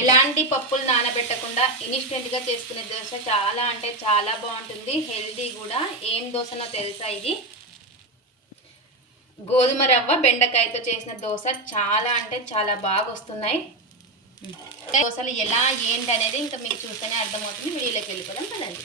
ఎలాంటి పప్పులు నానబెట్టకుండా ఇన్స్టెంట్గా చేసుకునే దోశ చాలా అంటే చాలా బాగుంటుంది. హెల్దీ కూడా. ఏం దోశనో తెలుసా ఇది? గోధుమ రవ్వ బెండకాయతో చేసిన దోశ చాలా అంటే చాలా బాగా వస్తున్నాయి దోశలు ఎలా ఏంటి అనేది ఇంకా మీరు చూస్తేనే అర్థమవుతుంది. వీడియోలోకి వెళ్ళిపోదాం కదండి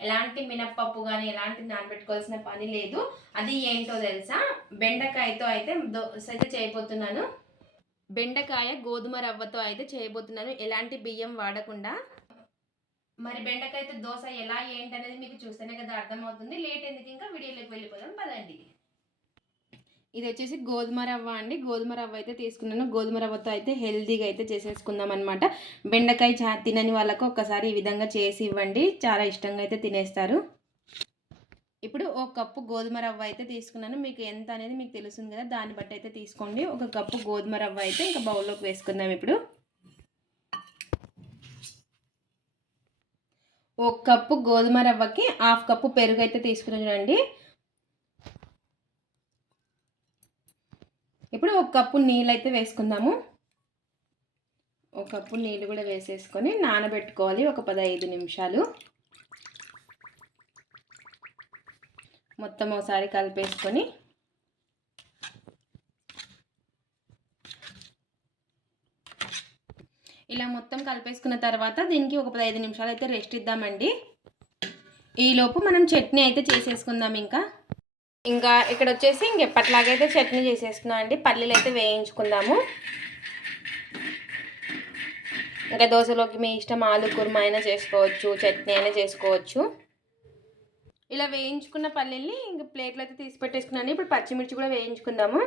ఎలాంటి మినప్పప్పు కానీ ఎలాంటి నానబెట్టుకోవాల్సిన పని లేదు. అది ఏంటో తెలుసా? బెండకాయతో అయితే దోశ అయితే చేయబోతున్నాను. బెండకాయ గోధుమ రవ్వతో అయితే చేయబోతున్నాను. ఎలాంటి బియ్యం వాడకుండా. మరి బెండకాయతో దోశ ఎలా ఏంటి అనేది మీకు చూస్తేనే కదా అర్థమవుతుంది. లేట్ ఎందుకు ఇంకా వీడియోలోకి వెళ్ళిపోదాం. పదండి. ఇది వచ్చేసి గోధుమ రవ్వ అండి. గోధుమ రవ్వ అయితే తీసుకున్నాను. గోధుమ రవ్వతో అయితే హెల్దీగా అయితే చేసేసుకుందాం అనమాట బెండకాయ చా తినని వాళ్ళకు ఒక్కసారి ఈ విధంగా చేసి ఇవ్వండి. చాలా ఇష్టంగా అయితే తినేస్తారు. ఇప్పుడు ఒక కప్పు గోధుమ రవ్వ అయితే తీసుకున్నాను. మీకు ఎంత అనేది మీకు తెలుస్తుంది కదా దాన్ని బట్టి అయితే తీసుకోండి. ఒక కప్పు గోధుమ రవ్వ అయితే ఇంకా బౌల్లోకి వేసుకుందాం ఇప్పుడు. ఒక కప్పు గోధుమ రవ్వకి హాఫ్ కప్పు పెరుగు అయితే తీసుకుని చూడండి ఇప్పుడు ఒక కప్పు నీళ్ళు అయితే వేసుకుందాము. ఒక కప్పు నీళ్ళు కూడా వేసేసుకొని నానబెట్టుకోవాలి ఒక పదహైదు నిమిషాలు. మొత్తం ఒకసారి కలిపేసుకొని. ఇలా మొత్తం కలిపేసుకున్న తర్వాత దీనికి ఒక పదహైదు నిమిషాలు అయితే రెస్ట్ ఇద్దామండి. ఈలోపు మనం చట్నీ అయితే చేసేసుకుందాం ఇంకా. ఇంకా ఇక్కడ వచ్చేసి ఇంకెప్పట్లాగైతే చట్నీ చేసేసుకున్నాం అండి పల్లీలు అయితే వేయించుకుందాము. ఇంకా దోశలోకి మీ ఇష్టం ఆలు కుర్మ అయినా చేసుకోవచ్చు చట్నీ అయినా చేసుకోవచ్చు. ఇలా వేయించుకున్న పల్లీల్ని ఇంక ప్లేట్లో అయితే తీసి పెట్టేసుకున్నాను. ఇప్పుడు పచ్చిమిర్చి కూడా వేయించుకుందాము.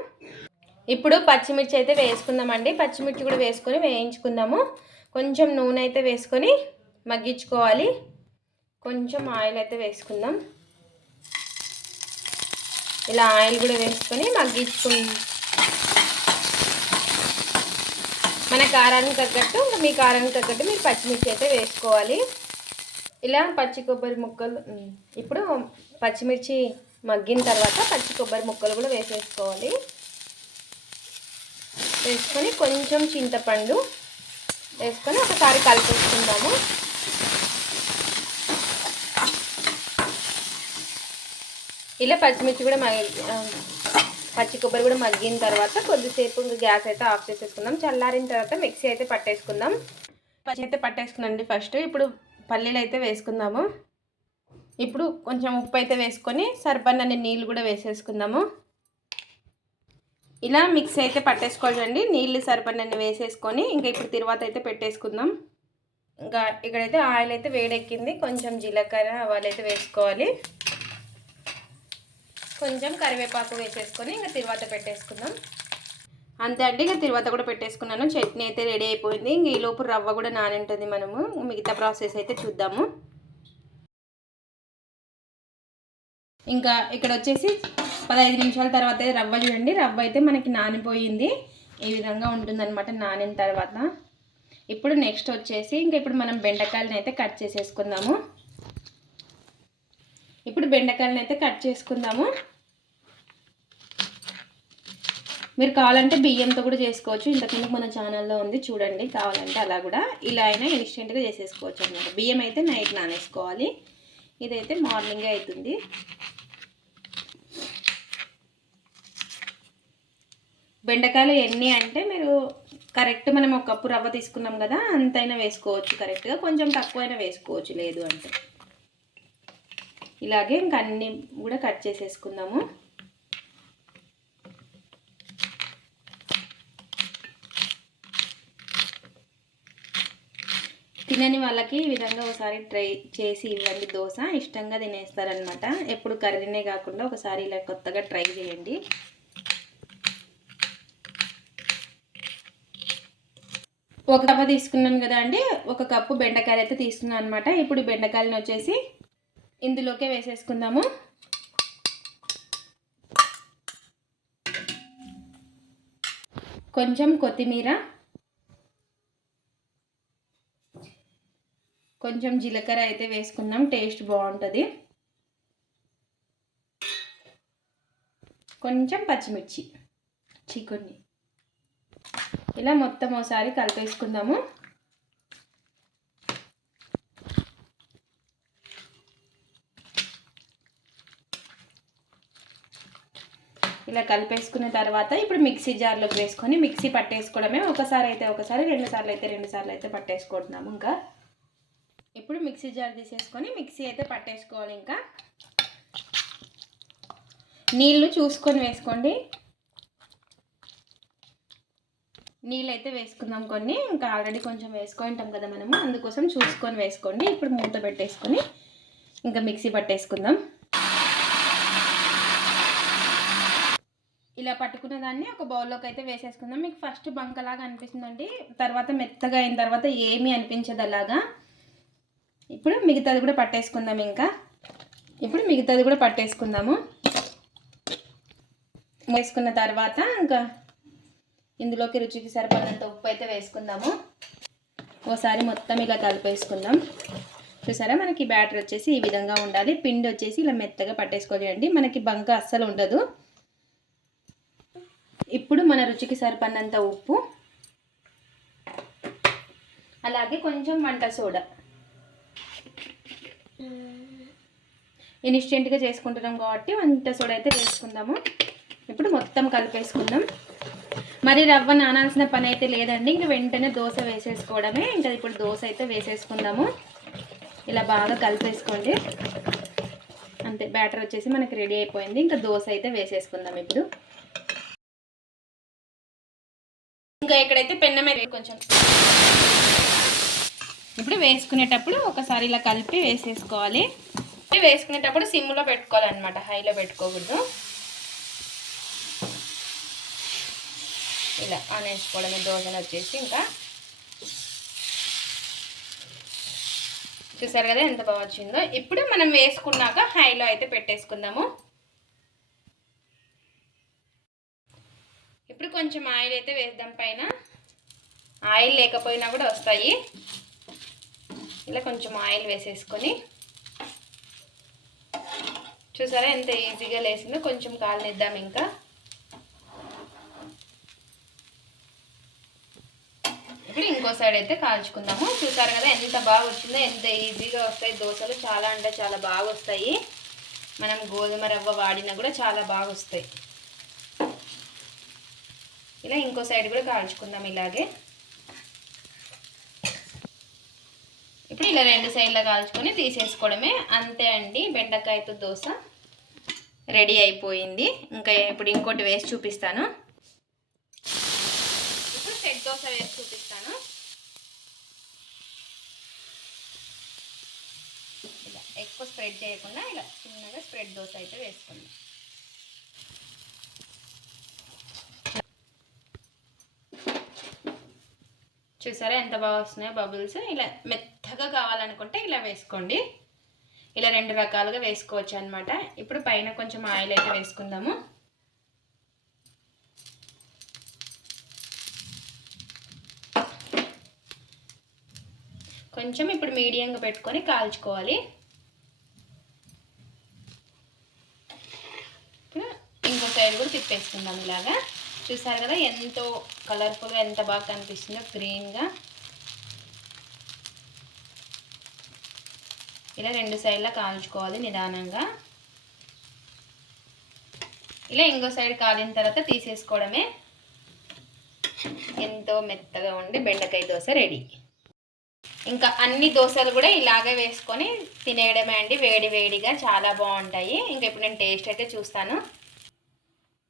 ఇప్పుడు పచ్చిమిర్చి అయితే వేసుకుందామండి. పచ్చిమిర్చి కూడా వేసుకొని వేయించుకుందాము. కొంచెం నూనె అయితే వేసుకొని మగ్గించుకోవాలి. కొంచెం ఆయిల్ అయితే వేసుకుందాం. ఇలా ఆయిల్ కూడా వేసుకొని మగ్గించుకు మన కారానికి తగ్గట్టు మీ కారానికి తగ్గట్టు మీరు పచ్చిమిర్చి అయితే వేసుకోవాలి. ఇలా పచ్చి కొబ్బరి ముక్కలు ఇప్పుడు పచ్చిమిర్చి మగ్గిన తర్వాత పచ్చి కొబ్బరి ముక్కలు కూడా వేసేసుకోవాలి. వేసుకొని కొంచెం చింతపండు వేసుకొని ఒకసారి కలిపేసుకుందాము. ఇలా పచ్చిమిర్చి కూడా మగ్గి పచ్చి కొబ్బరి కూడా మగ్గిన తర్వాత కొద్దిసేపు ఇంకా గ్యాస్ అయితే ఆఫ్ చేసేసుకుందాం చల్లారిన తర్వాత మిక్సీ అయితే పట్టేసుకుందాం. పచ్చి అయితే పట్టేసుకున్నాండి ఫస్ట్. ఇప్పుడు పల్లీలు అయితే వేసుకుందాము. ఇప్పుడు కొంచెం ఉప్పు అయితే వేసుకొని సరిపడినన్ని నీళ్ళు కూడా వేసేసుకుందాము. ఇలా మిక్స్ అయితే పట్టేసుకోవాలండి. నీళ్ళు సరిపడినన్ని వేసేసుకొని ఇంకా ఇప్పుడు తర్వాత అయితే పెట్టేసుకుందాం. ఇంకా ఇక్కడైతే ఆయిల్ అయితే వేడెక్కింది. కొంచెం జీలకర్ర ఆవాలు అయితే వేసుకోవాలి. కొంచెం కరివేపాకు వేసేసుకొని ఇంకా తర్వాత పెట్టేసుకుందాం. అంతే అండి ఇక తర్వాత కూడా పెట్టేసుకున్నాను. చట్నీ అయితే రెడీ అయిపోయింది. ఇంక ఈ లోపు రవ్వ కూడా నానింటుంది మనము. మిగతా ప్రాసెస్ అయితే చూద్దాము. ఇంకా ఇక్కడ వచ్చేసి పదహైదు నిమిషాల తర్వాత రవ్వ చూడండి. రవ్వ అయితే మనకి నానిపోయింది. ఈ విధంగా ఉంటుందన్నమాట నానిన తర్వాత. ఇప్పుడు నెక్స్ట్ వచ్చేసి ఇంకా ఇప్పుడు మనం బెండకాయలను అయితే కట్ చేసేసుకుందాము. ఇప్పుడు బెండకాయలను అయితే కట్ చేసుకుందాము. మీరు కావాలంటే బియ్యంతో కూడా చేసుకోవచ్చు. ఇంతకుముందు మన ఛానల్లో ఉంది చూడండి కావాలంటే అలా కూడా. ఇలా అయినా ఇన్స్టెంట్గా చేసేసుకోవచ్చు అనమాట బియ్యం అయితే నైట్ నానేసుకోవాలి. ఇదైతే మార్నింగే అవుతుంది బెండకాయలు ఎన్ని అంటే మీరు కరెక్ట్ మనం ఒక కప్పు రవ్వ తీసుకున్నాం కదా అంతైనా వేసుకోవచ్చు కరెక్ట్గా. కొంచెం తక్కువైనా వేసుకోవచ్చు లేదు అంటే. ఇలాగే ఇంకా అన్నీ కూడా కట్ చేసేసుకుందాము. తినని వాళ్ళకి ఈ విధంగా ఒకసారి ట్రై చేసి ఇవ్వండి. దోశ ఇష్టంగా తినేస్తారనమాట ఎప్పుడు కర్రీనే కాకుండా ఒకసారి ఇలా కొత్తగా ట్రై చేయండి. ఒక కప్పు తీసుకున్నాను కదా అండి. ఒక కప్పు బెండకాయలు అయితే తీసుకున్నాను అనమాట ఇప్పుడు బెండకాయలను వచ్చేసి ఇందులోకే వేసేసుకుందాము. కొంచెం కొత్తిమీర. కొంచెం జీలకర్ర అయితే వేసుకుందాం టేస్ట్ బాగుంటుంది. కొంచెం పచ్చిమిర్చి చికెన్ని ఇలా మొత్తం ఒకసారి కలిపేసుకుందాము. ఇలా కలిపేసుకున్న తర్వాత ఇప్పుడు మిక్సీ జార్లోకి వేసుకొని మిక్సీ పట్టేసుకోవడమే. ఒకసారి అయితే ఒకసారి రెండు సార్లు అయితే రెండు సార్లు అయితే పట్టేసుకుంటున్నాము ఇంకా. ఇప్పుడు మిక్సీ జార్ తీసేసుకొని మిక్సీ అయితే పట్టేసుకోవాలి ఇంకా. నీళ్ళు చూసుకొని వేసుకోండి. నీళ్ళు అయితే వేసుకుందాం కొన్ని. ఇంకా ఆల్రెడీ కొంచెం వేసుకుంటాం కదా మనము. అందుకోసం చూసుకొని వేసుకోండి. ఇప్పుడు మూత పెట్టేసుకొని ఇంకా మిక్సీ పట్టేసుకుందాం. ఇలా పట్టుకున్న దాన్ని ఒక బౌల్లోకి అయితే వేసేసుకుందాం. మీకు ఫస్ట్ బంకలాగా అనిపిస్తుందండి. తర్వాత మెత్తగా అయిన తర్వాత ఏమీ అనిపించదు అలాగా. ఇప్పుడు మిగతాది కూడా పట్టేసుకుందాం ఇంకా. ఇప్పుడు మిగతాది కూడా పట్టేసుకుందాము. వేసుకున్న తర్వాత ఇంకా ఇందులోకి రుచికి సరిపడినంత ఉప్పు అయితే వేసుకుందాము. ఓసారి మొత్తం ఇలా కలిపేసుకుందాం. చూసారా? మనకి బ్యాటర్ వచ్చేసి ఈ విధంగా ఉండాలి. పిండి వచ్చేసి ఇలా మెత్తగా పట్టేసుకోలేండి మనకి బంక అస్సలు ఉండదు. ఇప్పుడు మన రుచికి సరిపడినంత ఉప్పు అలాగే కొంచెం వంట సోడా. ఇన్స్టెంట్గా చేసుకుంటున్నాం కాబట్టి వంట సోడా అయితే వేసుకుందాము ఇప్పుడు మొత్తం కలిపేసుకుందాం. మరి రవ్వ నానాల్సిన పని అయితే లేదండి. ఇంకా వెంటనే దోశ వేసేసుకోవడమే. ఇంకా ఇప్పుడు దోశ అయితే వేసేసుకుందాము. ఇలా బాగా కలిపేసుకోండి. అంతే బ్యాటర్ వచ్చేసి మనకి రెడీ అయిపోయింది. ఇంకా దోశ అయితే వేసేసుకుందాం ఇప్పుడు. కొంచెం. ఇప్పుడు వేసుకునేటప్పుడు ఒకసారి ఇలా కలిపి వేసేసుకోవాలి. వేసుకునేటప్పుడు సిమ్లో పెట్టుకోవాలన్నమాట హైలో పెట్టుకోకూడదు. ఇలా అనేసుకోవడమే దోశలు వచ్చేసి ఇంకా. చూసారు కదా ఎంత బాగా వచ్చిందో? ఇప్పుడు మనం వేసుకున్నాక హైలో అయితే పెట్టేసుకుందాము. ఇప్పుడు కొంచెం ఆయిల్ అయితే వేద్దాం పైన. ఆయిల్ లేకపోయినా కూడా వస్తాయి. ఇలా కొంచెం ఆయిల్ వేసేసుకొని. చూసారా ఎంత ఈజీగా లేసిందో? కొంచెం కాలనిద్దాం ఇంకా. ఇప్పుడు ఇంకో సైడ్ అయితే కాల్చుకుందాము. చూసారు కదా ఎంత బాగా వచ్చిందో ఎంత ఈజీగా వస్తాయి. దోశలు చాలా అంటే చాలా బాగా వస్తాయి. మనం గోధుమ రవ్వ వాడినా కూడా చాలా బాగా వస్తాయి. ఇలా ఇంకో సైడ్ కూడా కాల్చుకుందాం ఇలాగే. ఇప్పుడు ఇలా రెండు సైడ్లో కాల్చుకొని తీసేసుకోవడమే. అంతే అండి. బెండకాయతో దోశ రెడీ అయిపోయింది. ఇంకా ఇప్పుడు ఇంకోటి వేసి చూపిస్తాను. ఇప్పుడు సెట్ దోశ వేసి చూపిస్తాను. ఇలా ఎక్కువ స్ప్రెడ్ చేయకుండా ఇలా చిన్నగా స్ప్రెడ్ దోశ అయితే వేసుకుందాం. చూసారా ఎంత బాగా వస్తున్నాయో బబుల్స్. ఇలా మెత్త మెత్తగా కావాలనుకుంటే ఇలా వేసుకోండి. ఇలా రెండు రకాలుగా వేసుకోవచ్చు అనమాట ఇప్పుడు పైన కొంచెం ఆయిల్ అయితే వేసుకుందాము. కొంచెం ఇప్పుడు మీడియంగా పెట్టుకొని కాల్చుకోవాలి. ఇప్పుడు ఇంకో సైడ్ కూడా తిప్పేసుకుందాం ఇలాగా. చూసారు కదా ఎంతో కలర్ఫుల్గా ఎంత బాగా కనిపిస్తుందో గ్రీన్గా ఇలా రెండు సైడ్లా కాల్చుకోవాలి నిదానంగా. ఇలా ఇంకో సైడ్ కాలిన తర్వాత తీసేసుకోవడమే. ఎంతో మెత్తగా ఉండి బెండకాయ దోశ రెడీ. ఇంకా అన్ని దోశలు కూడా ఇలాగే వేసుకొని తినేయడమే అండి. వేడి వేడిగా చాలా బాగుంటాయి. ఇంకా ఇప్పుడు నేను టేస్ట్ అయితే చూస్తాను.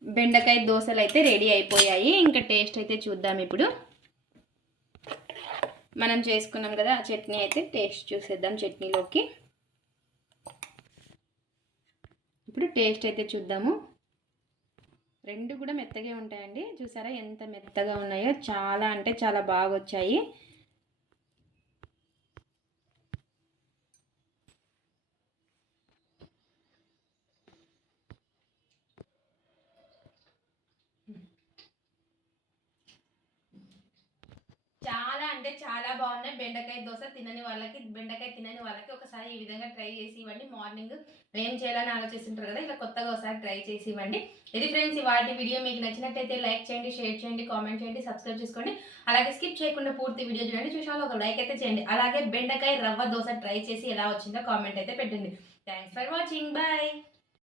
బెండకాయ దోశలు అయితే రెడీ అయిపోయాయి. ఇంకా టేస్ట్ అయితే చూద్దాం ఇప్పుడు. మనం చేసుకున్నాం కదా ఆ చట్నీ అయితే టేస్ట్ చూసేద్దాం చట్నీలోకి. ఇప్పుడు టేస్ట్ అయితే చూద్దాము. రెండు కూడా మెత్తగా ఉంటాయండి. చూసారా ఎంత మెత్తగా ఉన్నాయో? చాలా అంటే చాలా బాగా వచ్చాయి చాలా అంటే చాలా బాగున్నాయి. బెండకాయ దోశ తినని వాళ్ళకి బెండకాయ తినని వాళ్ళకి ఒకసారి ఈ విధంగా ట్రై చేసి ఇవ్వండి. మార్నింగ్ ఏం చేయాలని ఆలోచిస్తుంటారు కదా ఇలా కొత్తగా ఒకసారి ట్రై చేసి ఇవ్వండి. ఇది ఫ్రెండ్స్ వాటి వీడియో మీకు నచ్చినట్టయితే లైక్ చేయండి షేర్ చేయండి కామెంట్ చేయండి సబ్స్క్రైబ్ చేసుకోండి. అలాగే స్కిప్ చేయకుండా పూర్తి వీడియో చూడండి. చూసాను ఒక లైక్ అయితే చేయండి. అలాగే బెండకాయ రవ్వ దోశ ట్రై చేసి ఎలా వచ్చిందో కామెంట్ అయితే పెట్టండి. Thanks for watching. బాయ్.